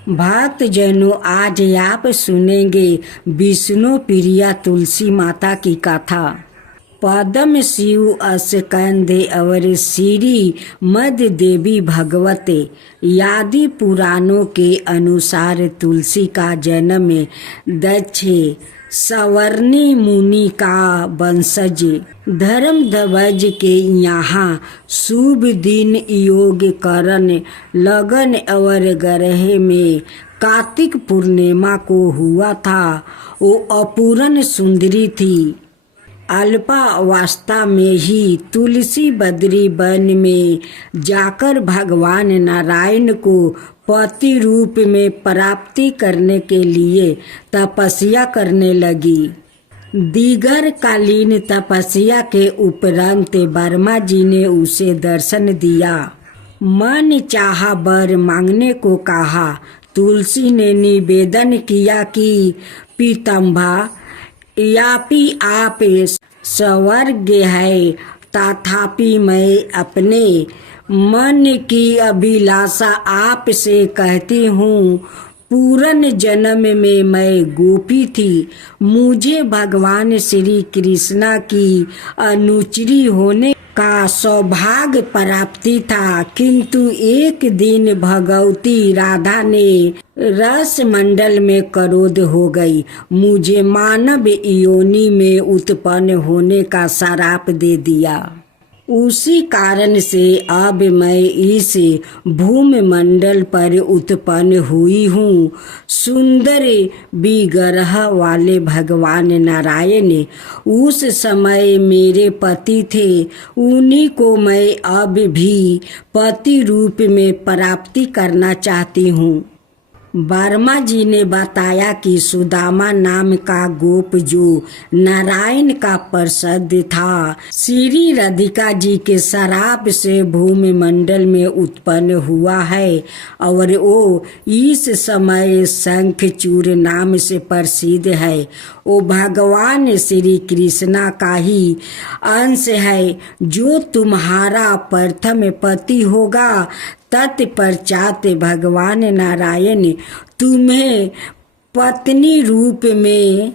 भक्त जनों, आज आप सुनेंगे विष्णु प्रिया तुलसी माता की कथा। पद्म शिव स्कंदे और श्री मद देवी भगवते आदि पुराणों के अनुसार तुलसी का जन्म दक्ष सवर्णी मुनि का वंशज धर्मध्वज के यहाँ शुभ दिन योग करण लगन और ग्रह में कार्तिक पूर्णिमा को हुआ था। वो अपूर्ण सुंदरी थी। अल्पावस्था में ही तुलसी बद्री वन में जाकर भगवान नारायण को पति रूप में प्राप्ति करने के लिए तपस्या करने लगी। दीर्घकालीन तपस्या के उपरांत ब्रह्मा जी ने उसे दर्शन दिया। मन चाहा वर मांगने को कहा। तुलसी ने निवेदन किया कि पीताम्बा, यापी आप स्वर्ग है, तथापि मैं अपने मन की अभिलाषा आपसे कहती हूँ। पूर्ण जन्म में मैं गोपी थी। मुझे भगवान श्री कृष्णा की अनुचरी होने का सौभाग्य प्राप्ति था, किंतु एक दिन भगवती राधा ने रस मंडल में क्रोध हो गई। मुझे मानव योनि में उत्पन्न होने का श्राप दे दिया। उसी कारण से अब मैं इस भूमि मंडल पर उत्पन्न हुई हूँ। सुंदर विग्रह वाले भगवान नारायण उस समय मेरे पति थे। उन्हीं को मैं अब भी पति रूप में प्राप्ति करना चाहती हूँ। ब्रह्मा जी ने बताया कि सुदामा नाम का गोप जो नारायण का पार्षद था, श्री राधिका जी के श्राप से भूमि मंडल में उत्पन्न हुआ है और वो इस समय शंखचूड़ नाम से प्रसिद्ध है। वो भगवान श्री कृष्णा का ही अंश है। जो तुम्हारा प्रथम पति होगा, तत्पश्चात भगवान नारायण तुम्हें पत्नी रूप में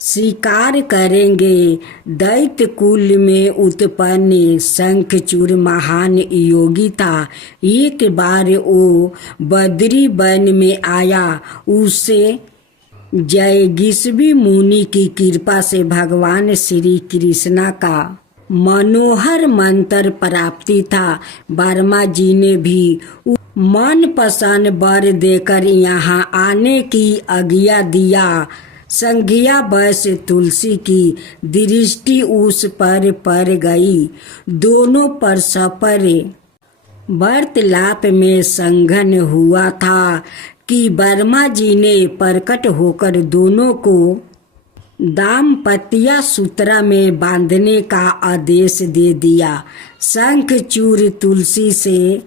स्वीकार करेंगे। दैत्य कुल में उत्पन्न शंखचूड़ महान योगी था। एक बार वो बद्री वन में आया। उसे जयगिसबी मुनि की कृपा से भगवान श्री कृष्णा का मनोहर मंत्र प्राप्ति था। ब्रह्मा जी ने भी मन पसंद वर देकर यहाँ आने की आज्ञा दिया। संज्ञा बस तुलसी की दृष्टि उस पर पड़ गई। दोनों परस्पर वार्तालाप में संघन हुआ था कि ब्रह्मा जी ने प्रकट होकर दोनों को दाम्पत्य सूत्र में बांधने का आदेश दे दिया। शंखचूड़ तुलसी से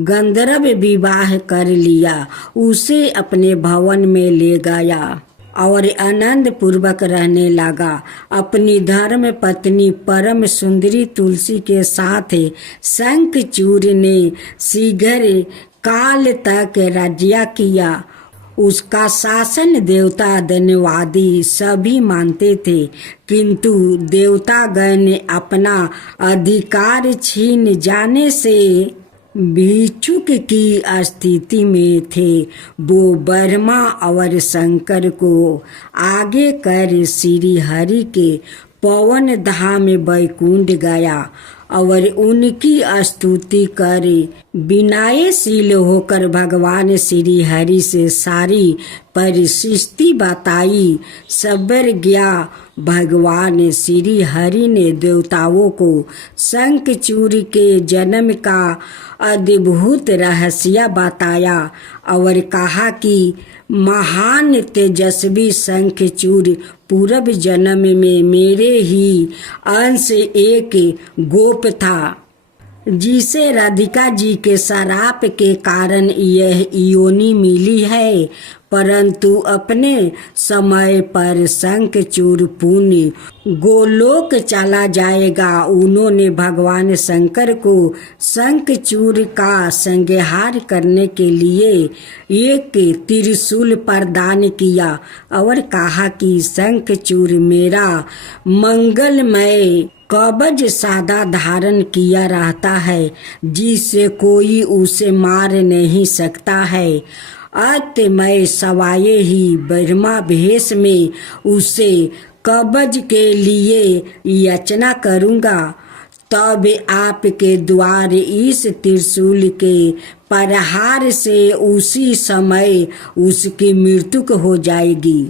गंधर्व विवाह कर लिया। उसे अपने भवन में ले गया और आनंद पूर्वक रहने लगा। अपनी धर्म पत्नी परम सुंदरी तुलसी के साथ शंखचूड़ ने शीघ्र काल तक राज्य किया। उसका शासन देवता धन्यवादी सभी मानते थे, किंतु देवतागण अपना अधिकार छीन जाने से भिक्षुक की स्थिति में थे। वो ब्रह्मा और शंकर को आगे कर श्री हरि के पवन धाम वैकुंठ गया और उनकी स्तुति कर विनयशील होकर भगवान श्री हरि से सारी परिस्थिति बताई। सबर गया भगवान श्री हरि ने देवताओं को शंखचूड़ के जन्म का अद्भुत रहस्य बताया और कहा कि महान तेजस्वी शंखचूड़ पूर्व जन्म में मेरे ही अंश एक गोप था। जिसे राधिका जी के शराप के कारण यह योनि मिली है, परंतु अपने समय पर शंखचूड़ पुण्य गोलोक चला जाएगा। उन्होंने भगवान शंकर को शंखचूड़ का संहार करने के लिए एक त्रिशूल प्रदान किया और कहा कि शंखचूड़ मेरा मंगलमय कवच सादा धारण किया रहता है, जिससे कोई उसे मार नहीं सकता है। अत मैं सवाए ही ब्रह्मा भेष में उसे कवच के लिए याचना करूँगा, तब आपके द्वार इस त्रिशूल के प्रहार से उसी समय उसकी मृत्यु हो जाएगी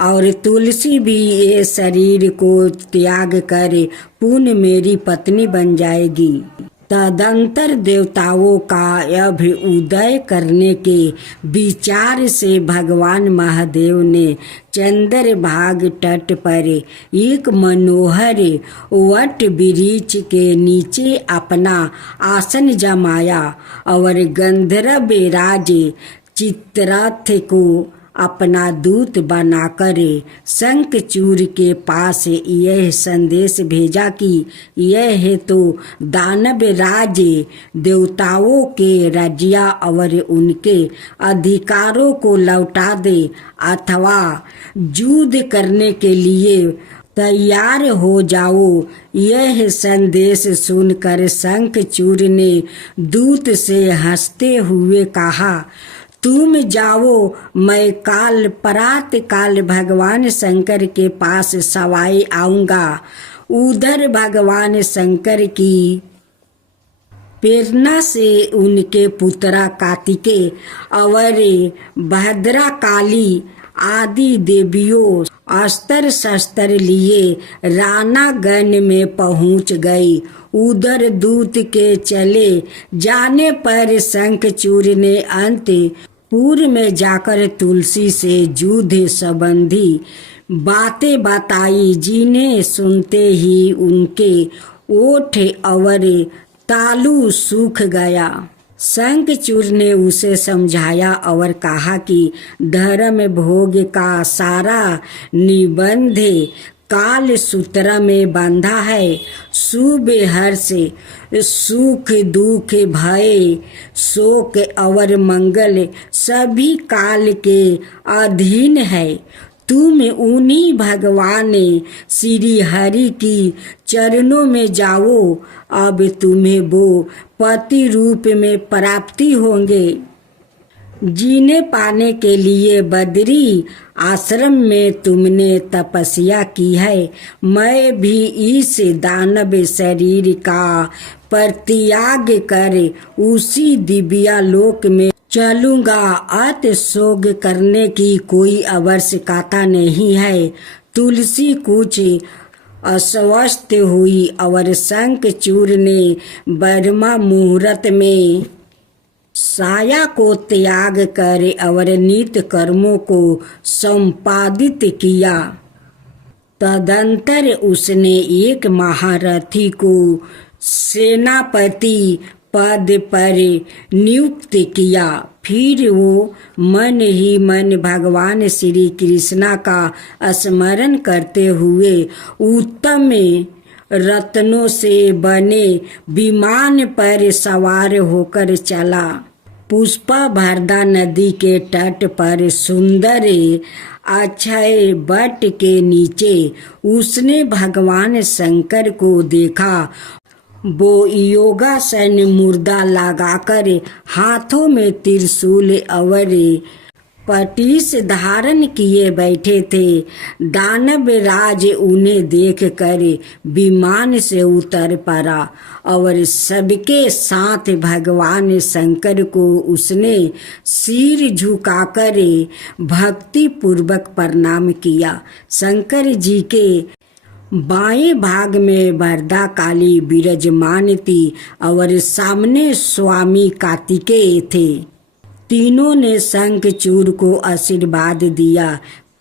और तुलसी भी ये शरीर को त्याग कर पुनः मेरी पत्नी बन जाएगी। तदंतर देवताओं का अभ्युदय करने के विचार से भगवान महादेव ने चंद्रभाग तट पर एक मनोहर वट वृक्ष के नीचे अपना आसन जमाया और गंधर्व राज चित्ररथ को अपना दूत बनाकर शंखचूड़ के पास यह संदेश भेजा कि यह तो दानव राज देवताओं के राज्य और उनके अधिकारों को लौटा दे, अथवा युद्ध करने के लिए तैयार हो जाओ। यह संदेश सुनकर शंखचूड़ ने दूत से हंसते हुए कहा, तुम जाओ, मैं प्रात काल भगवान शंकर के पास सवाई आऊंगा। उधर भगवान शंकर की प्रेरणा से उनके पुत्रा कार्तिकेय और भद्रकाली आदि देवियों अस्त्र शस्त्र लिए रानागण में पहुंच गई। उधर दूत के चले जाने पर शंखचूड़ ने अंतपुर में जाकर तुलसी से युद्ध संबंधी बातें बताई, जिन्हें सुनते ही उनके ओठ और तालू सूख गया। शंखचूड़ ने उसे समझाया और कहा कि धर्म भोग का सारा निबंध काल सूत्र में बंधा है। शुभ हर्ष, सुख दुख, भय शोक और मंगल सभी काल के अधीन है। तुम उन्हीं भगवान श्री हरि की चरणों में जाओ, अब तुम्हें वो पति रूप में प्राप्ति होंगे, जिन्हें पाने के लिए बद्री आश्रम में तुमने तपस्या की है। मैं भी इस दानव शरीर का परित्याग कर उसी दिव्या लोक में चलूंगा। अत शोक करने की कोई आवश्यकता नहीं है। तुलसी कुछ अस्वस्थ हुई और शंखचूड़ ने ब्रह्म मुहूर्त में साया को त्याग कर और नित्य कर्मों को संपादित किया। तदंतर उसने एक महारथी को सेनापति पद पर नियुक्त किया। फिर वो मन ही मन भगवान श्री कृष्णा का स्मरण करते हुए उत्तम रत्नों से बने विमान पर सवार होकर चला। पुष्पा भरदा नदी के तट पर सुंदर अक्षय वट के नीचे उसने भगवान शंकर को देखा। वो योगासन मुर्दा लगाकर हाथों में त्रिशूल और पटीस धारण किए बैठे थे। दानव राज उन्हें देखकर विमान से उतर पड़ा और सबके साथ भगवान शंकर को उसने सिर झुकाकर भक्ति पूर्वक प्रणाम किया। शंकर जी के बाएं भाग में वरदा काली विराजमान थी और सामने स्वामी कार्तिकेय थे। तीनों ने शंखचूड़ को आशीर्वाद दिया।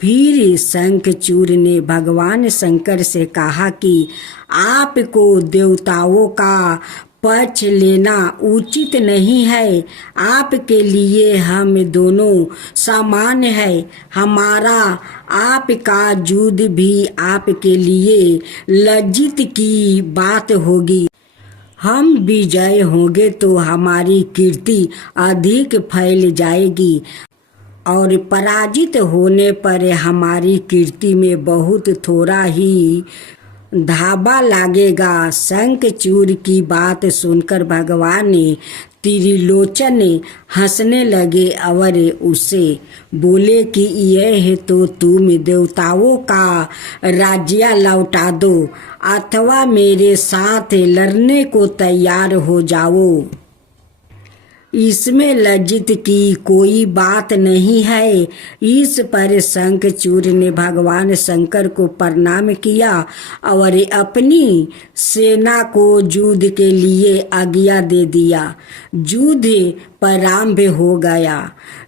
फिर शंखचूड़ ने भगवान शंकर से कहा कि आपको देवताओं का पक्ष लेना उचित नहीं है। आपके लिए हम दोनों समान है। हमारा आपका युद्ध भी आपके लिए लज्जित की बात होगी। हम विजय होंगे तो हमारी कीर्ति अधिक फैल जाएगी और पराजित होने पर हमारी कीर्ति में बहुत थोड़ा ही धाबा लागेगा। शंखचूड़ की बात सुनकर भगवान त्रिलोचन हंसने लगे और उससे बोले कि यह तो तुम देवताओं का राज्य लौटा दो अथवा मेरे साथ लड़ने को तैयार हो जाओ। इसमें लज्जित की कोई बात नहीं है। इस पर शंखचूड़ ने भगवान शंकर को प्रणाम किया और अपनी सेना को युद्ध के लिए आज्ञा दे दिया। युद्ध प्रारंभ हो गया।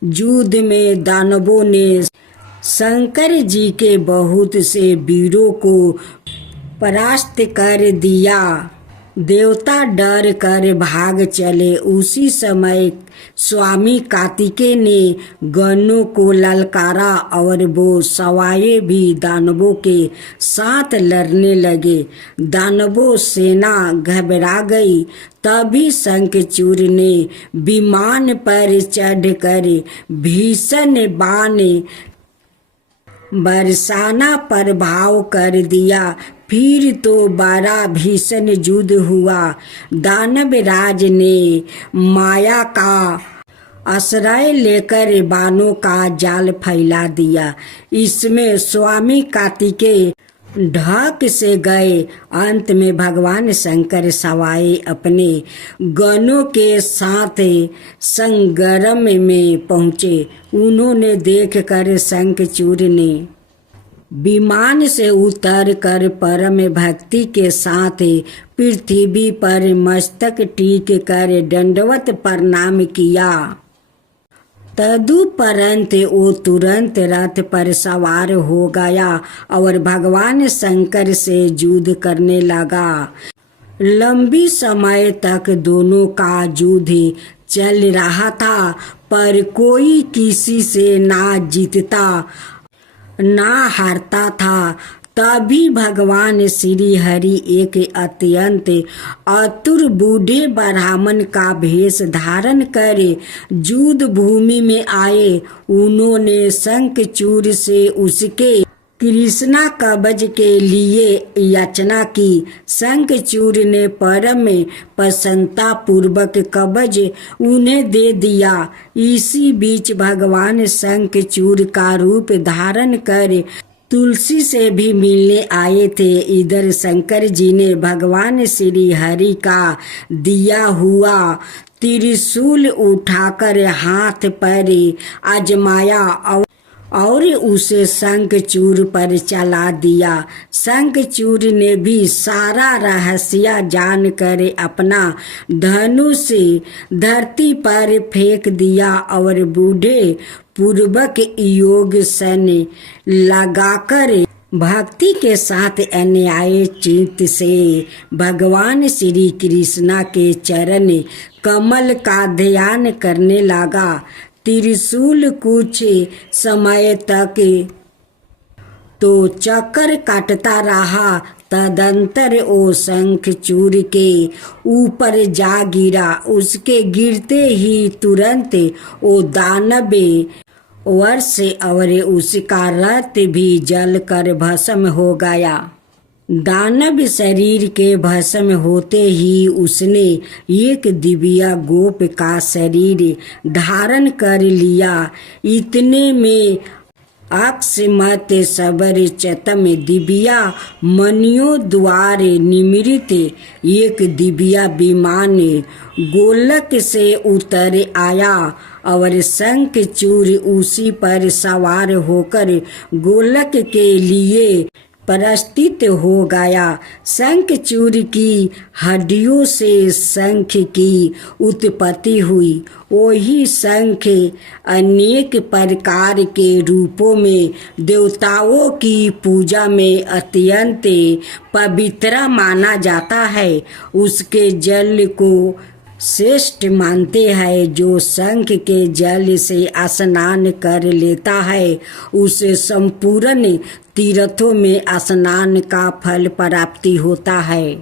युद्ध में दानवों ने शंकर जी के बहुत से वीरों को परास्त कर दिया। देवता डर कर भाग चले। उसी समय स्वामी कार्तिकेय ने गणों को ललकारा और वो सवाए भी दानवों के साथ लड़ने लगे। दानवों सेना घबरा गई। तभी शंखचूड़ ने विमान पर चढ़कर भीषण बाण बरसाना प्रभाव कर दिया। फिर तो बड़ा भीषण युद्ध हुआ। दानवराज ने माया का आश्रय लेकर बाणों का जाल फैला दिया। इसमें स्वामी कार्तिकेय ढक से गए। अंत में भगवान शंकर सवाए अपने गणों के साथ संग्राम में पहुँचे। उन्होंने देखकर शंखचूड़ ने विमान से उतर कर परम भक्ति के साथ पृथ्वी पर मस्तक टेक कर दंडवत प्रणाम किया। तदुपरांत वो तुरंत रथ पर सवार हो गया और भगवान शंकर से युद्ध करने लगा। लंबी समय तक दोनों का युद्ध चल रहा था, पर कोई किसी से ना जीतता ना हारता था। तभी भगवान श्री हरि एक अत्यंत आतुर बूढ़े ब्राह्मण का भेष धारण कर युद्ध भूमि में आए। उन्होंने शंखचूड़ से उसके कृष्णा कवच के लिए याचना की। शंखचूड़ ने परम प्रसन्नता पूर्वक कवच उन्हें दे दिया। इसी बीच भगवान शंखचूड़ का रूप धारण कर तुलसी से भी मिलने आए थे। इधर शंकर जी ने भगवान श्री हरि का दिया हुआ त्रिशूल उठाकर हाथ पर आजमाया और उसे शंखचूड़ पर चला दिया। शंखचूड़ ने भी सारा रहस्य जानकर अपना धनुष धरती पर फेंक दिया और बूढ़े पूर्वक योग सन लगाकर भक्ति के साथ अन्याय चित्त से भगवान श्री कृष्णा के चरण कमल का ध्यान करने लगा। त्रिशूल कुछ समय तक तो चक्कर काटता रहा। तदंतर वो शंखचूड़ के ऊपर जा गिरा। उसके गिरते ही तुरंत वो दानव वर्ष और उसका रथ भी जलकर भस्म हो गया। दानव शरीर के भस्म होते ही उसने एक दिव्या गोप का शरीर धारण कर लिया। इतने में अक्षमत सबर चतम दिव्या मनियों द्वारे निमिरित एक दिव्या विमान गोलक से उतर आया और शंखचूड़ उसी पर सवार होकर गोलक के लिए परिस्थित हो गया। शंखचूड़ की हड्डियों से शंख की उत्पत्ति हुई। वही शंख अनेक प्रकार के रूपों में देवताओं की पूजा में अत्यंत पवित्र माना जाता है। उसके जल को श्रेष्ठ मानते हैं। जो शंख के जल से स्नान कर लेता है उसे संपूर्ण तीर्थों में स्नान का फल प्राप्ति होता है।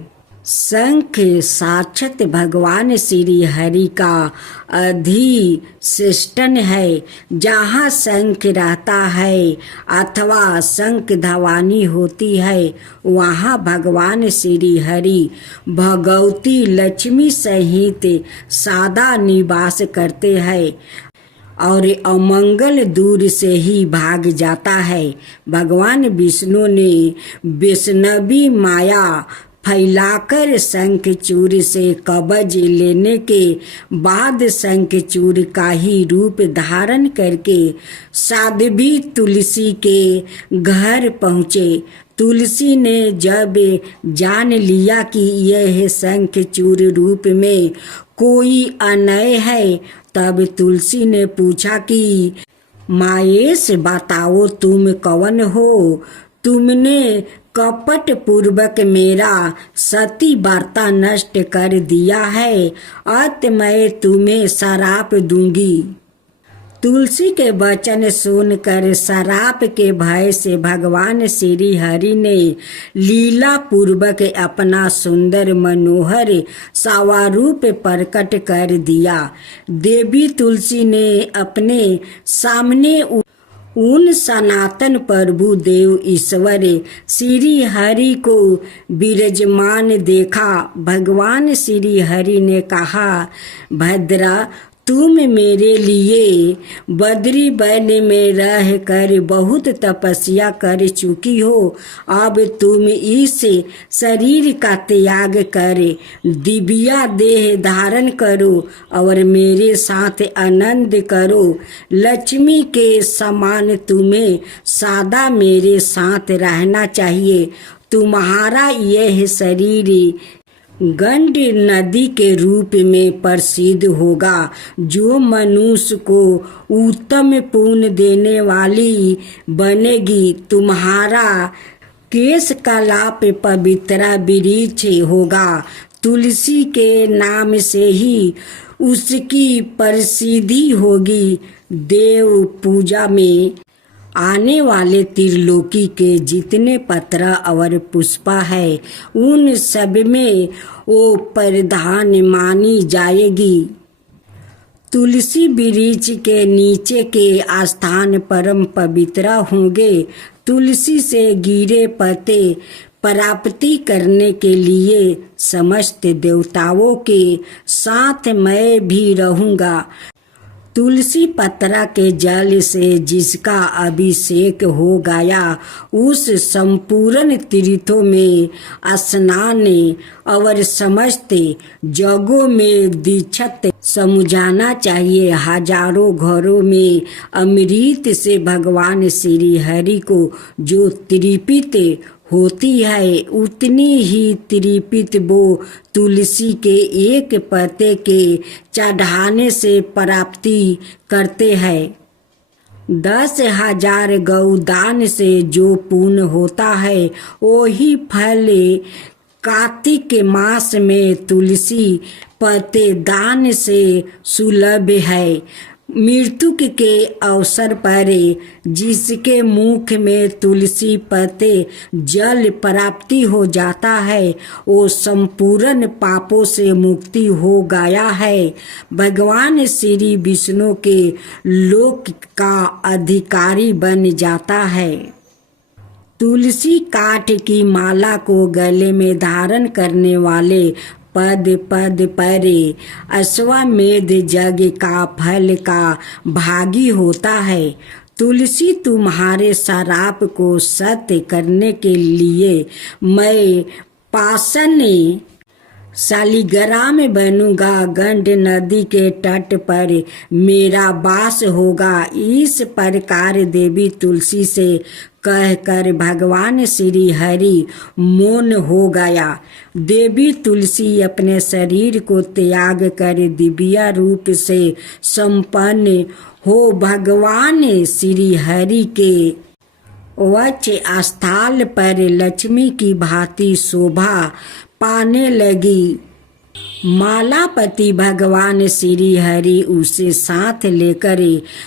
शंख साक्षात भगवान श्री हरि का अधिष्ठान है। जहाँ शंख रहता है अथवा शंख ध्वनि होती है वहाँ भगवान श्री हरि भगवती लक्ष्मी सहित सदा निवास करते हैं और अमंगल दूर से ही भाग जाता है। भगवान विष्णु ने वैष्णवी माया फैलाकर शंखचूड़ से कब्ज लेने के बाद शंखचूड़ का ही रूप धारण करके साध्वी तुलसी के घर पहुँचे। तुलसी ने जब जान लिया कि यह शंखचूड़ रूप में कोई अन्याय है तब तुलसी ने पूछा कि मायेश बताओ तुम कौन हो। तुमने कपट पूर्वक मेरा सती वार्ता नष्ट कर दिया है, अत मैं तुम्हें श्राप दूंगी। तुलसी के वचन सुनकर श्राप के भय से भगवान श्री हरि ने लीला पूर्वक अपना सुंदर मनोहर स्वरूप प्रकट कर दिया। देवी तुलसी ने अपने सामने उन सनातन प्रभु देव ईश्वर श्री हरि को विराजमान देखा। भगवान श्री हरि ने कहा, भद्रा तुम मेरे लिए बद्री वन में रह कर बहुत तपस्या कर चुकी हो। अब तुम इस शरीर का त्याग कर दिव्या देह धारण करो और मेरे साथ आनंद करो। लक्ष्मी के समान तुम्हें सदा मेरे साथ रहना चाहिए। तुम्हारा यह शरीर गंड नदी के रूप में प्रसिद्ध होगा, जो मनुष्य को उत्तम पुण्य देने वाली बनेगी। तुम्हारा केश कलाप पवित्र वृक्ष होगा। तुलसी के नाम से ही उसकी प्रसिद्धि होगी। देव पूजा में आने वाले त्रिलोकी के जितने पत्र और पुष्पा है उन सब में वो प्रधान मानी जाएगी। तुलसी वृक्ष के नीचे के स्थान परम पवित्र होंगे। तुलसी से गिरे पत्ते प्राप्ति करने के लिए समस्त देवताओं के साथ मैं भी रहूँगा। तुलसी पत्रा के जल से जिसका अभिषेक हो गया उस संपूर्ण तीर्थों में स्नान और समस्त जगहों में दीक्षित समझाना चाहिए। हजारों घरों में अमृत से भगवान श्री हरि को जो तृप्त होती है उतनी ही तृप्त वो तुलसी के एक पत्ते के चढ़ाने से प्राप्ति करते हैं। 10,000 गौदान से जो पुण्य होता है वही फल कार्तिक मास में तुलसी पत्ते दान से सुलभ है। मृत्यु के अवसर पर जिसके मुख में तुलसी पत्ते जल प्राप्ति हो जाता है वो संपूर्ण पापों से मुक्ति हो गया है। भगवान श्री विष्णु के लोक का अधिकारी बन जाता है। तुलसी काठ की माला को गले में धारण करने वाले पद पद पर अश्वमेध यज्ञ का फल का भागी होता है। तुलसी तुम्हारे श्राप को सत्य करने के लिए मैं पाषाण शालिग्राम में बनूंगा गंड नदी के तट पर मेरा वास होगा। इस प्रकार देवी तुलसी से कहकर भगवान श्री हरि मौन हो गया। देवी तुलसी अपने शरीर को त्याग कर दिव्य रूप से संपन्न हो भगवान श्री हरि के वक्ष स्थल पर लक्ष्मी की भांति शोभा पाने लगी। मालापति भगवान श्री हरि उसे साथ लेकर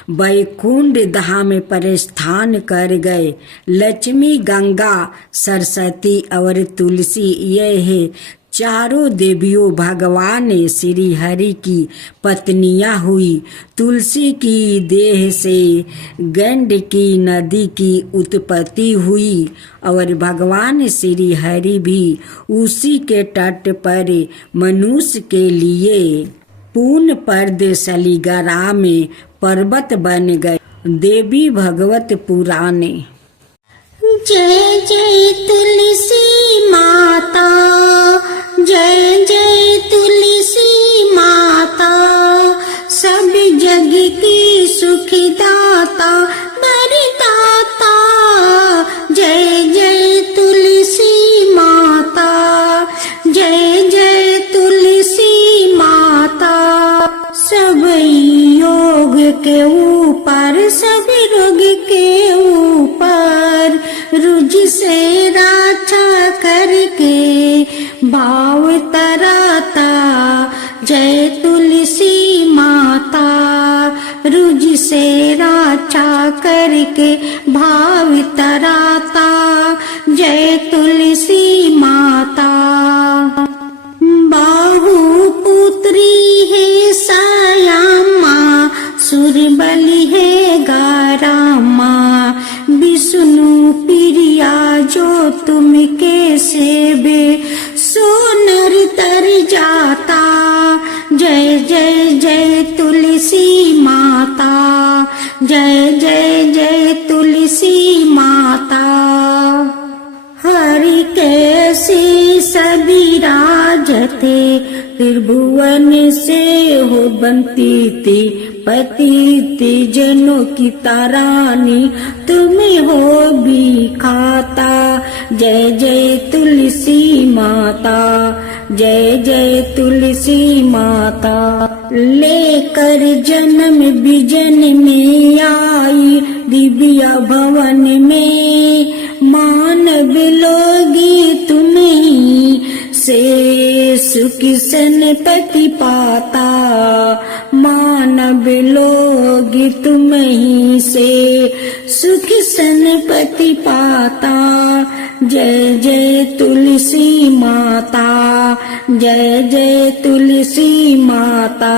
वैकुंठ धाम पर स्थान कर गए। लक्ष्मी, गंगा, सरस्वती और तुलसी यह चारों देवियों भगवान श्री हरि की पत्नियां हुई। तुलसी की देह से गंडकी नदी की उत्पत्ति हुई और भगवान श्री हरि भी उसी के तट पर मनुष्य के लिए पूर्ण पर्द शालिग्राम में पर्वत बन गए। देवी भागवत पुराण। जय जय तुलसी माता, जय जय तुलसी माता, सब जग की सुखदाता वरदाता। जय जय तुलसी माता, जय जय तुलसी माता। सब योग के ऊपर, सब रोग के ऊपर रुझ से रक्षा करके भाव तराता। जय तुलसी माता, रुझ से रक्षा करके भाव तराता। जय तुलसी माता। बाहु पुत्री है सयामा, सुरबली है गारामा। विष्णु प्रिया जो तुम के सेवे, सो नर तर जाता। जय जय जय तुलसी माता, जय जय जय तुलसी माता। हरि कैसे सभी राजते, त्रिभुवन से हो बनती थी। पतिति जनों की तारानी, तुम्हें हो भी खाता। जय जय तुलसी माता, जय जय तुलसी माता। लेकर जन्म बिजन में आई, दिव्य भवन में मानव लोगी तुम्हीं से सुख सनपति पाता। मानव लोग तुम्हीं से सुख सनपति पाता। जय जय तुलसी माता, जय जय तुलसी माता।